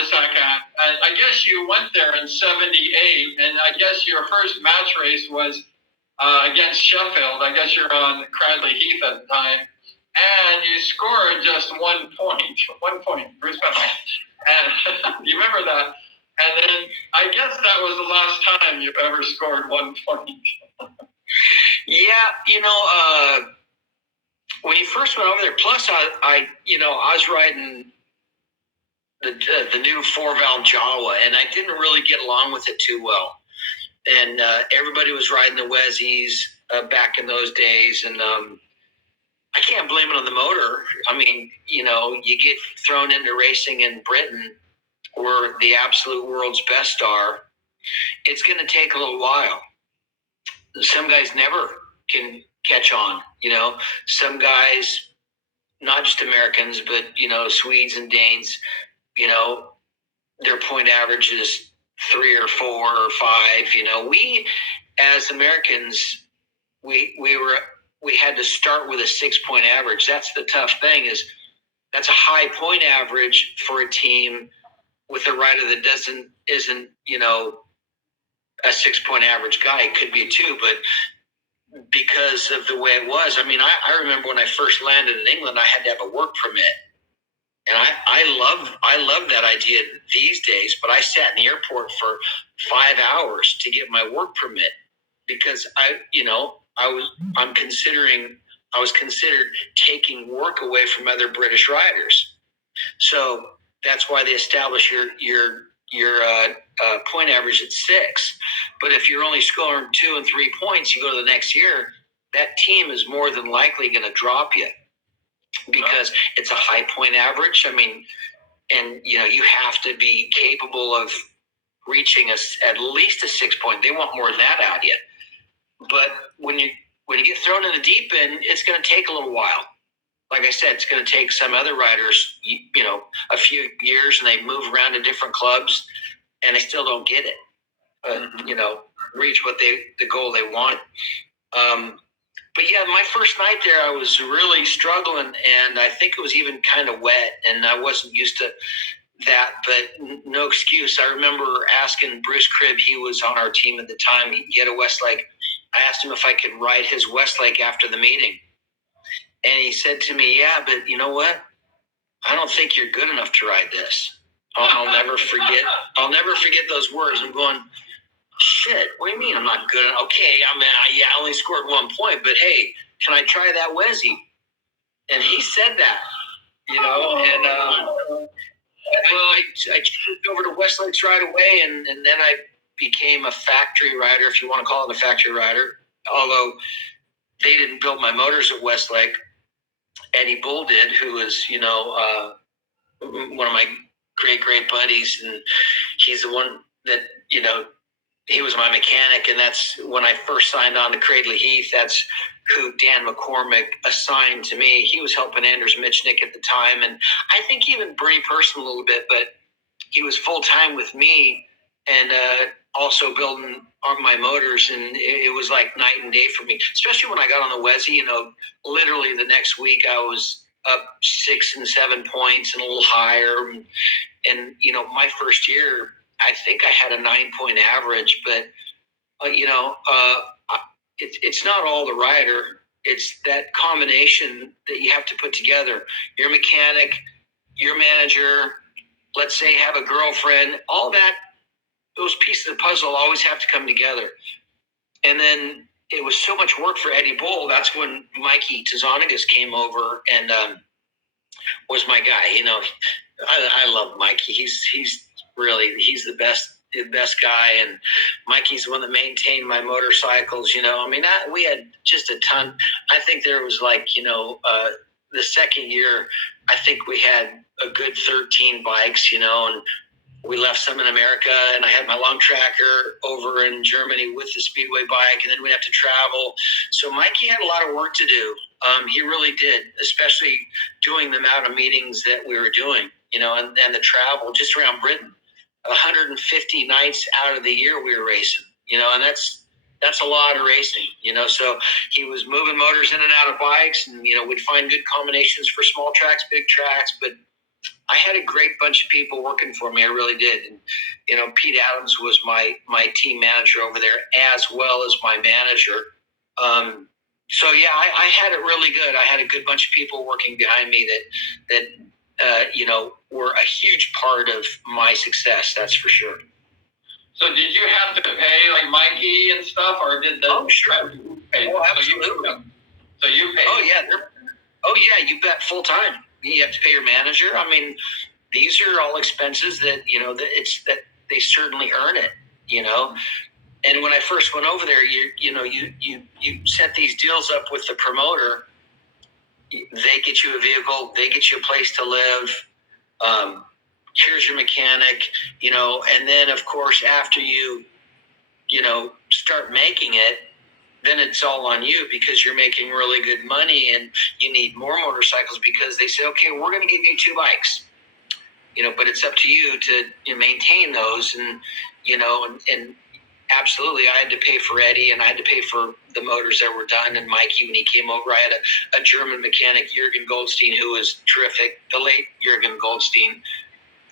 a second. I guess you went there in '78, and I guess your first match race was against Sheffield. I guess you're on Cradley Heath at the time, and you scored just 1 point. 1 point, Bruce Penhall. And you remember that? And then I guess that was the last time you've ever scored 1 point. Yeah, when you first went over there, plus I was riding the new 4-valve Jawa, and I didn't really get along with it too well. And everybody was riding the Wezzies back in those days, and I can't blame it on the motor. I mean, you get thrown into racing in Britain, where the absolute world's best are. It's going to take a little while. Some guys never can catch on. Some guys, not just Americans, but Swedes and Danes, their point average is 3 or 4 or 5. We as Americans, we had to start with a 6-point average. That's the tough thing, is that's a high point average for a team with a rider that isn't a 6-point average guy. It could be a 2, but because of the way it was, I mean, I remember when I first landed in England, I had to have a work permit. And I love that idea these days, but I sat in the airport for 5 hours to get my work permit because I was considered taking work away from other British riders. So that's why they establish your point average at 6. But if you're only scoring 2 and 3 points, you go to the next year, that team is more than likely going to drop you because it's a high point average. I mean, and you have to be capable of reaching at least a 6 point. They want more than that out of you. But when you get thrown in the deep end, it's going to take a little while. Like I said, it's going to take some other riders, a few years, and they move around to different clubs, and they still don't get it. Reach the goal they want. But yeah, my first night there, I was really struggling, and I think it was even kind of wet, and I wasn't used to that. But no excuse. I remember asking Bruce Cribb, he was on our team at the time. He had a Westlake. I asked him if I could ride his Westlake after the meeting. And he said to me, "Yeah, but you know what? I don't think you're good enough to ride this." I'll never forget. I'll never forget those words. I'm going, shit. What do you mean I'm not good enough? Okay, I only scored 1 point, but hey, can I try that Wezzy? And he said that, And I moved over to Westlakes right away, and then I became a factory rider, if you want to call it a factory rider. Although they didn't build my motors at Westlake. Eddie Bull did, who was, one of my great buddies, and he's the one that, he was my mechanic, and that's when I first signed on to Cradley Heath. That's who Dan McCormick assigned to me. He was helping Anders Michnick at the time, and I think even Bernie Person a little bit, but he was full-time with me and also building on my motors, and it was like night and day for me, especially when I got on the Wezzy. Literally the next week I was up 6 and 7 points and a little higher, and my first year I think I had a 9-point average, but it's not all the rider. It's that combination that you have to put together. Your mechanic, your manager, let's say have a girlfriend, all that, those pieces of the puzzle always have to come together. And then it was so much work for Eddie Bull. That's when Mikey Tizonigas came over and was my guy. I love Mikey. He's the best guy, and Mikey's the one that maintained my motorcycles. We had just a ton. I think there was the second year, I think we had a good 13 bikes, and we left some in America, and I had my long tracker over in Germany with the Speedway bike, and then we'd have to travel. So Mikey had a lot of work to do. He really did, especially doing the amount of meetings that we were doing, and the travel just around Britain. 150 nights out of the year we were racing, and that's a lot of racing, so he was moving motors in and out of bikes, and we'd find good combinations for small tracks, big tracks, but I had a great bunch of people working for me. I really did. And, Pete Adams was my team manager over there, as well as my manager. So yeah, I had it really good. I had a good bunch of people working behind me that were a huge part of my success. That's for sure. So did you have to pay like Mikey and stuff, or did the? Oh, sure. Pay? Oh, absolutely. So you paid. Oh yeah. You bet, full time. You have to pay your manager. I mean, these are all expenses that that they certainly earn it. And when I first went over there, you set these deals up with the promoter. They get you a vehicle, they get you a place to live. Here's your mechanic, and then of course after you start making it, then it's all on you because you're making really good money and you need more motorcycles because they say, okay, we're going to give you 2 bikes, but it's up to you to maintain those. And, and absolutely, I had to pay for Eddie and I had to pay for the motors that were done. And Mikey, when he came over, I had a German mechanic, Jürgen Goldstein, who was terrific, the late Jürgen Goldstein.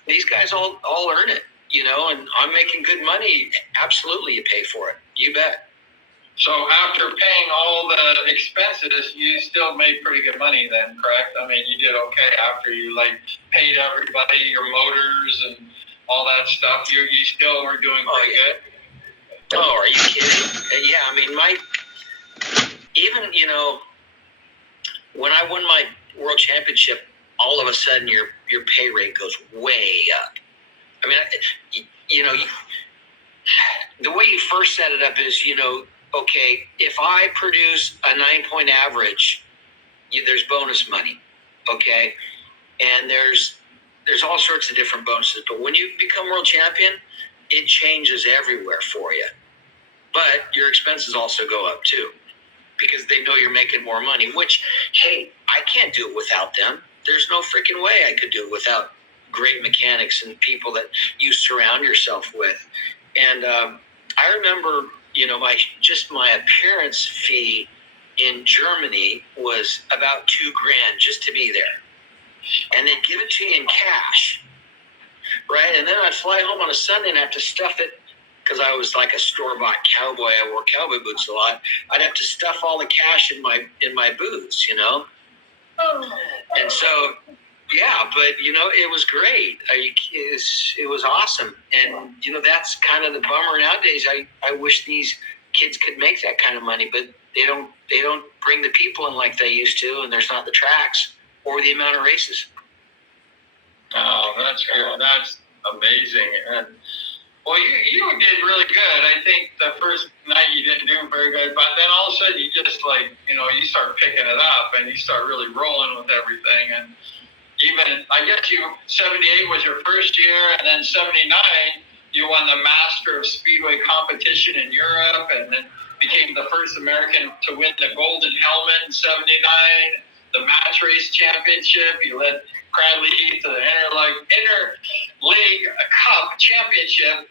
These guys all earn it, and I'm making good money. Absolutely, you pay for it. You bet. So after paying all the expenses, you still made pretty good money then, correct? I mean, you did okay after you paid everybody, your motors and all that stuff. You still were doing pretty good. Oh, are you kidding? Yeah, I mean, even when I won my world championship, all of a sudden your pay rate goes way up. I mean, the way you first set it up is okay, if I produce a 9-point average, there's bonus money, okay? And there's all sorts of different bonuses. But when you become world champion, it changes everywhere for you. But your expenses also go up too because they know you're making more money, which, hey, I can't do it without them. There's no freaking way I could do it without great mechanics and people that you surround yourself with. And I remember my appearance fee in Germany was about $2,000 just to be there, and they'd give it to you in cash, right? And then I'd fly home on a Sunday and have to stuff it because I was like a store-bought cowboy. I wore cowboy boots a lot. I'd have to stuff all the cash in my boots, And so, yeah, but it was great. It was awesome, and that's kind of the bummer nowadays. I wish these kids could make that kind of money, but they don't bring the people in like they used to, and there's not the tracks or the amount of races. Oh, that's good. That's amazing. And well, you did really good. I think the first night you didn't do very good, but then all of a sudden you just you start picking it up and you start really rolling with everything. And even, I guess 78 was your first year, and then 79, you won the Master of Speedway competition in Europe, and then became the first American to win the Golden Helmet in 79, the Match Race Championship. You led Cradley Heath to the Inter League Cup Championship,